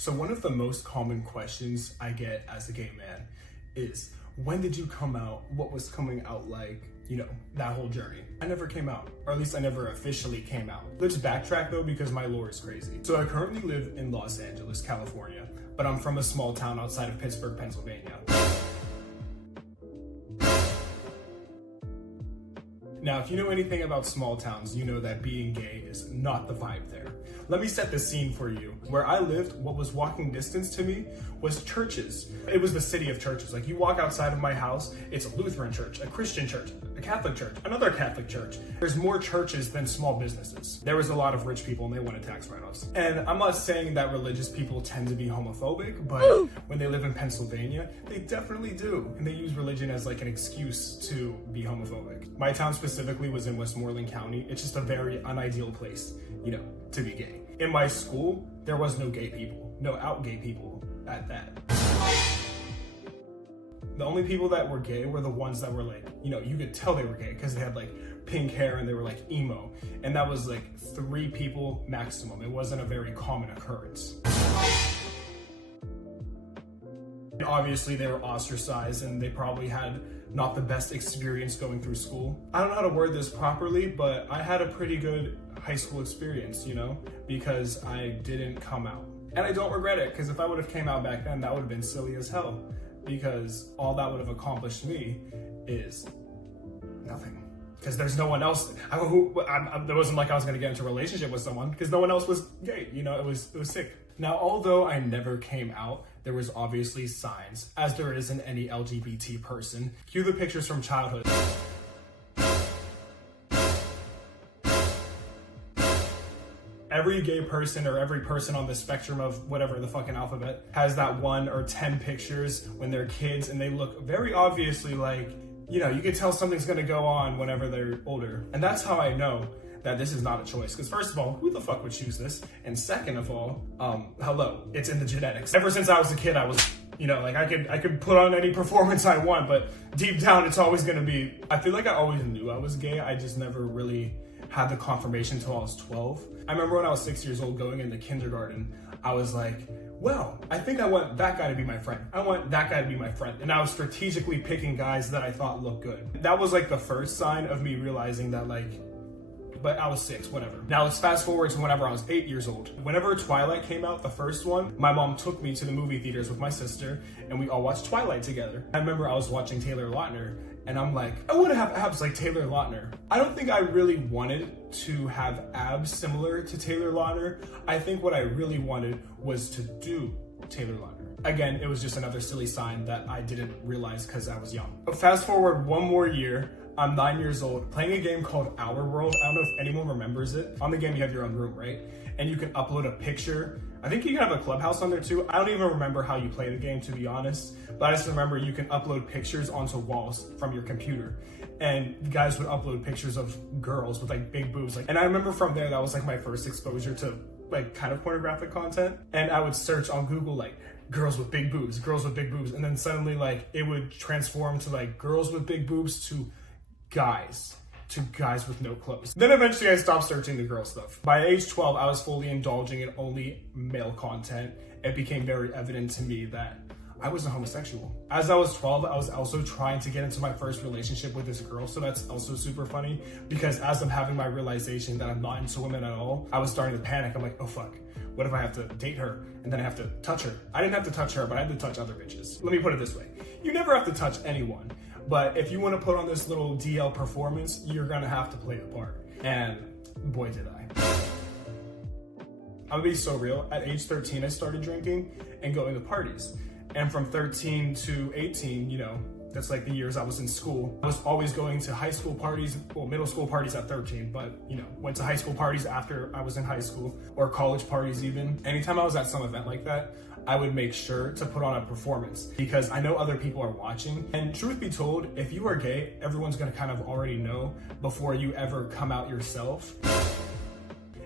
So one of the most common questions I get as a gay man is, when did you come out? What was coming out like? You know, that whole journey. I never came out, or at least I never officially came out. Let's backtrack though, because my lore is crazy. So I currently live in Los Angeles, California, but I'm from a small town outside of Pittsburgh, Pennsylvania. Now, if you know anything about small towns, you know that being gay is not the vibe there. Let me set the scene for you. Where I lived, what was walking distance to me was churches. It was the city of churches. Like, you walk outside of my house, it's a Lutheran church, a Christian church, a Catholic church, another Catholic church. There's more churches than small businesses. There was a lot of rich people and they wanted tax write-offs. And I'm not saying that religious people tend to be homophobic, but when they live in Pennsylvania, they definitely do. And they use religion as like an excuse to be homophobic. My town specifically was in Westmoreland County. It's just a very unideal place, you know, to be gay. In my school, there was no gay people, no out gay people at that. The only people that were gay were the ones that were like, you know, you could tell they were gay because they had like pink hair and they were like emo. And that was like 3 people maximum. It wasn't a very common occurrence. Obviously they were ostracized and they probably had not the best experience going through school. I don't know how to word this properly, but I had a pretty good high school experience, you know, because I didn't come out. And I don't regret it, because if I would have came out back then, that would have been silly as hell, because all that would have accomplished me is nothing. Because there's no one else. There wasn't like I was gonna get into a relationship with someone, because no one else was gay, you know, it was sick. Now, although I never came out, there was obviously signs, as there is in any LGBT person. Cue the pictures from childhood. Every gay person or every person on the spectrum of whatever the fucking alphabet has that 1 or 10 pictures when they're kids, and they look very obviously like, you know, you could tell something's gonna go on whenever they're older. And that's how I know that this is not a choice. Because first of all, who the fuck would choose this? And second of all, hello, it's in the genetics. Ever since I was a kid, I was, you know, like I could put on any performance I want, but deep down it's always gonna be, I feel like I always knew I was gay. I just never really had the confirmation until I was 12. I remember when I was 6 years old going into kindergarten, I was like, well, I think I want that guy to be my friend. I want that guy to be my friend. And I was strategically picking guys that I thought looked good. That was like the first sign of me realizing that, like, but I was 6, whatever. Now let's fast forward to whenever I was 8 years old. Whenever Twilight came out, the first one, my mom took me to the movie theaters with my sister and we all watched Twilight together. I remember I was watching Taylor Lautner and I'm like, I want to have abs like Taylor Lautner. I don't think I really wanted to have abs similar to Taylor Lautner. I think what I really wanted was to do Taylor Lautner. Again, it was just another silly sign that I didn't realize because I was young. But fast forward 1 more year, I'm 9 years old, playing a game called Our World. I don't know if anyone remembers it. On the game, you have your own room, right? And you can upload a picture. I think you can have a clubhouse on there too. I don't even remember how you play the game, to be honest. But I just remember you can upload pictures onto walls from your computer. And guys would upload pictures of girls with like big boobs. And I remember from there, that was like my first exposure to like kind of pornographic content. And I would search on Google like, girls with big boobs, girls with big boobs. And then suddenly like it would transform to like girls with big boobs to guys with no clothes. Then eventually I stopped searching the girl stuff. By age 12, I was fully indulging in only male content. It became very evident to me that I was a homosexual. As I was 12, I was also trying to get into my first relationship with this girl. So that's also super funny because as I'm having my realization that I'm not into women at all, I was starting to panic. I'm like, oh fuck, what if I have to date her and then I have to touch her? I didn't have to touch her, but I had to touch other bitches. Let me put it this way. You never have to touch anyone. But if you want to put on this little DL performance, you're going to have to play the part. And boy, did I. I'm gonna be so real. At age 13, I started drinking and going to parties. And from 13 to 18, you know, that's like the years I was in school. I was always going to high school parties, well, middle school parties at 13, but, you know, went to high school parties after I was in high school, or college parties even. Anytime I was at some event like that, I would make sure to put on a performance because I know other people are watching. And truth be told, if you are gay, everyone's gonna kind of already know before you ever come out yourself.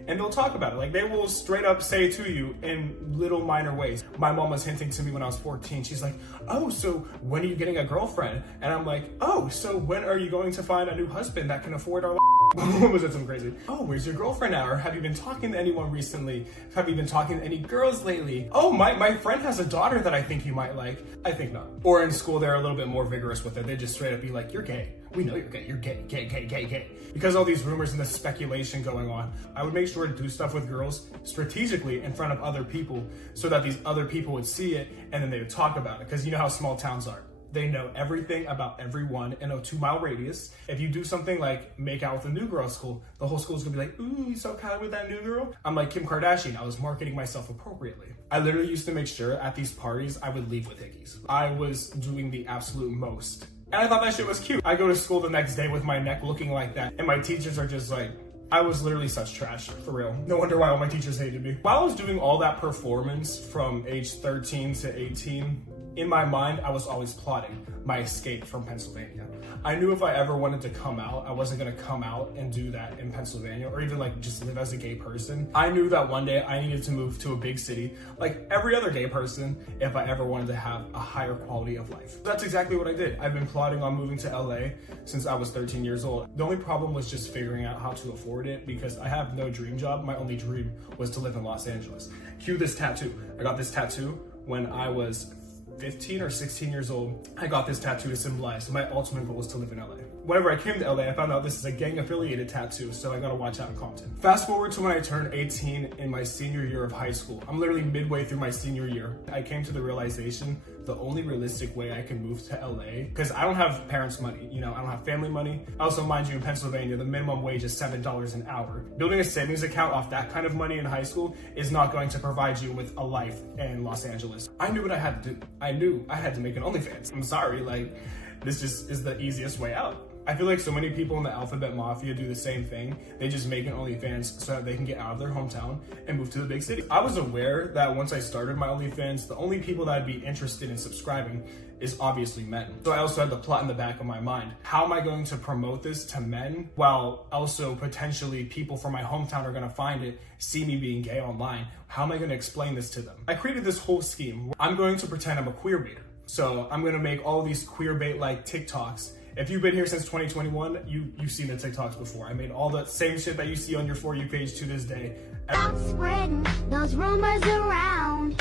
and they'll talk about it. Like, they will straight up say to you in little minor ways. My mom was hinting to me when I was 14. She's like, oh, so when are you getting a girlfriend? And I'm like, oh, so when are you going to find a new husband that can afford our was it some crazy? Oh, where's your girlfriend now? Or have you been talking to anyone recently? Have you been talking to any girls lately? Oh, my friend has a daughter that I think you might like. I think not. Or in school, they're a little bit more vigorous with it. They just straight up be like, you're gay. We know you're gay. You're gay, gay, gay, gay, gay. Because all these rumors and the speculation going on, I would make sure to do stuff with girls strategically in front of other people so that these other people would see it and then they would talk about it. Because you know how small towns are. They know everything about everyone in a 2-mile radius. If you do something like make out with a new girl at school, the whole school's gonna be like, ooh, you so kind with that new girl? I'm like Kim Kardashian, I was marketing myself appropriately. I literally used to make sure at these parties, I would leave with hickeys. I was doing the absolute most. And I thought that shit was cute. I go to school the next day with my neck looking like that, and my teachers are just like, I was literally such trash, for real. No wonder why all my teachers hated me. While I was doing all that performance from age 13 to 18, in my mind, I was always plotting my escape from Pennsylvania. I knew if I ever wanted to come out, I wasn't gonna come out and do that in Pennsylvania or even like just live as a gay person. I knew that one day I needed to move to a big city like every other gay person if I ever wanted to have a higher quality of life. That's exactly what I did. I've been plotting on moving to LA since I was 13 years old. The only problem was just figuring out how to afford it because I have no dream job. My only dream was to live in Los Angeles. Cue this tattoo. I got this tattoo when I was 15 or 16 years old. I got this tattoo to symbolize my ultimate goal was to live in LA. Whenever I came to LA, I found out this is a gang affiliated tattoo, so I gotta watch out in Compton. Fast forward to when I turned 18 in my senior year of high school. I'm literally midway through my senior year. I came to the realization the only realistic way I can move to LA, because I don't have parents' money, you know, I don't have family money. Also, mind you, in Pennsylvania, the minimum wage is $7 an hour. Building a savings account off that kind of money in high school is not going to provide you with a life in Los Angeles. I knew what I had to do. I knew I had to make an OnlyFans. I'm sorry, like, this just is the easiest way out. I feel like so many people in the Alphabet Mafia do the same thing. They just make an OnlyFans so that they can get out of their hometown and move to the big city. I was aware that once I started my OnlyFans, the only people that I'd be interested in subscribing is obviously men. So I also had the plot in the back of my mind. How am I going to promote this to men while also potentially people from my hometown are gonna find it, see me being gay online? How am I gonna explain this to them? I created this whole scheme. I'm going to pretend I'm a queer baiter. So I'm gonna make all these queer bait like TikToks. If you've been here since 2021, you've seen the TikToks before. I made all the same shit that you see on your For You page to this day. Stop spreading those rumors around.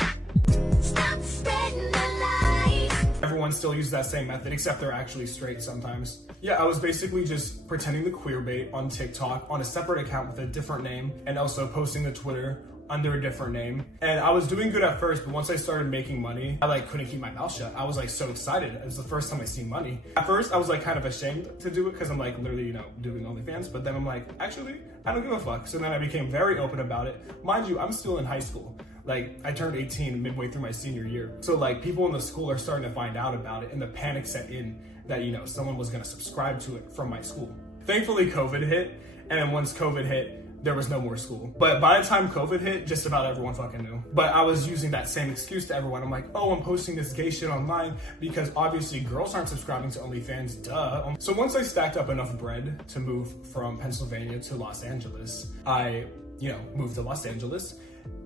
Stop spreading the lies. Everyone still uses that same method, except they're actually straight sometimes. Yeah, I was basically just pretending the queer bait on TikTok on a separate account with a different name and also posting to Twitter under a different name. And I was doing good at first, but once I started making money, I like couldn't keep my mouth shut. I was like so excited. It was the first time I seen money. At first, I was like kind of ashamed to do it because I'm like literally, you know, doing OnlyFans. But then I'm like, actually, I don't give a fuck. So then I became very open about it. Mind you, I'm still in high school. Like, I turned 18 midway through my senior year. So like people in the school are starting to find out about it and the panic set in that, you know, someone was gonna subscribe to it from my school. Thankfully, COVID hit. And then once COVID hit, there was no more school. But by the time COVID hit, just about everyone fucking knew. But I was using that same excuse to everyone. I'm like, oh, I'm posting this gay shit online because obviously girls aren't subscribing to OnlyFans, duh. So once I stacked up enough bread to move from Pennsylvania to Los Angeles, I, you know, moved to Los Angeles.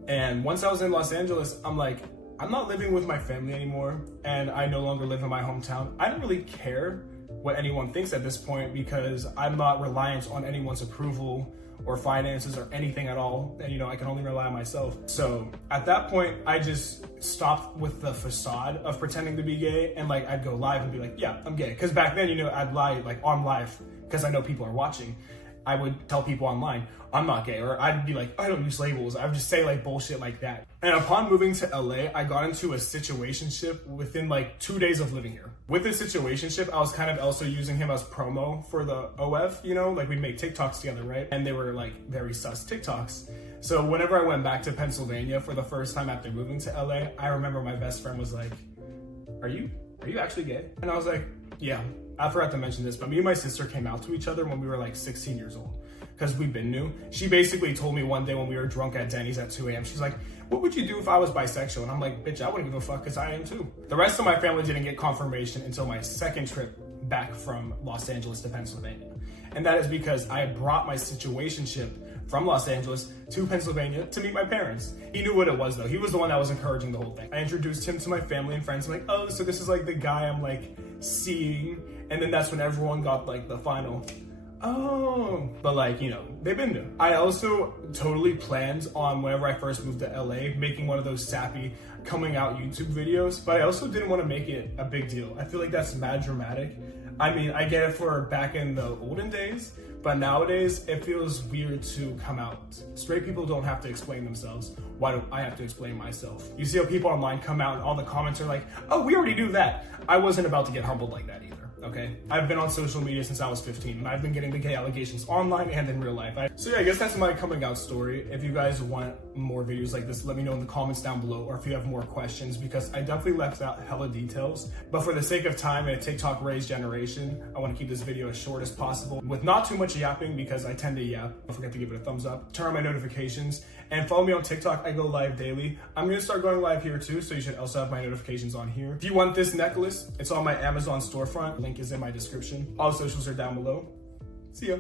And once I was in Los Angeles, I'm like, I'm not living with my family anymore and I no longer live in my hometown. I don't really care what anyone thinks at this point because I'm not reliant on anyone's approval or finances or anything at all. And you know, I can only rely on myself. So at that point, I just stopped with the facade of pretending to be gay and like, I'd go live and be like, yeah, I'm gay. Cause back then, you know, I'd lie like on live because I know people are watching. I would tell people online, I'm not gay, or I'd be like, I don't use labels. I would just say like bullshit like that. And upon moving to LA, I got into a situationship within like 2 days of living here. With this situationship, I was kind of also using him as promo for the OF, you know, like we'd make TikToks together, right? And they were like very sus TikToks. So whenever I went back to Pennsylvania for the first time after moving to LA, I remember my best friend was like, are you actually gay? And I was like, yeah. I forgot to mention this, but me and my sister came out to each other when we were like 16 years old because we've been new. She basically told me one day when we were drunk at Denny's at 2 a.m. She's like, what would you do if I was bisexual? And I'm like, bitch, I wouldn't give a fuck because I am too. The rest of my family didn't get confirmation until my second trip back from Los Angeles to Pennsylvania. And that is because I brought my situationship from Los Angeles to Pennsylvania to meet my parents. He knew what it was though. He was the one that was encouraging the whole thing. I introduced him to my family and friends. I'm like, oh, so this is like the guy I'm like seeing. And then that's when everyone got like the final, oh, but like, you know, they've been there. I also totally planned on whenever I first moved to LA, making one of those sappy coming out YouTube videos, but I also didn't want to make it a big deal. I feel like that's mad dramatic. I mean, I get it for back in the olden days, but nowadays it feels weird to come out. Straight people don't have to explain themselves. Why do I have to explain myself? You see how people online come out and all the comments are like, oh, we already do that. I wasn't about to get humbled like that either. Okay, I've been on social media since I was 15 and I've been getting the gay allegations online and in real life. So yeah, I guess that's my coming out story. If you guys want more videos like this, let me know in the comments down below, or if you have more questions, because I definitely left out hella details. But for the sake of time and a TikTok raised generation, I want to keep this video as short as possible with not too much yapping, because I tend to yap. Don't forget to give it a thumbs up, turn on my notifications, and follow me on TikTok. I go live daily. I'm gonna start going live here too, so you should also have my notifications on here. If you want this necklace, it's on my Amazon storefront. Link is in my description. All socials are down below. See ya.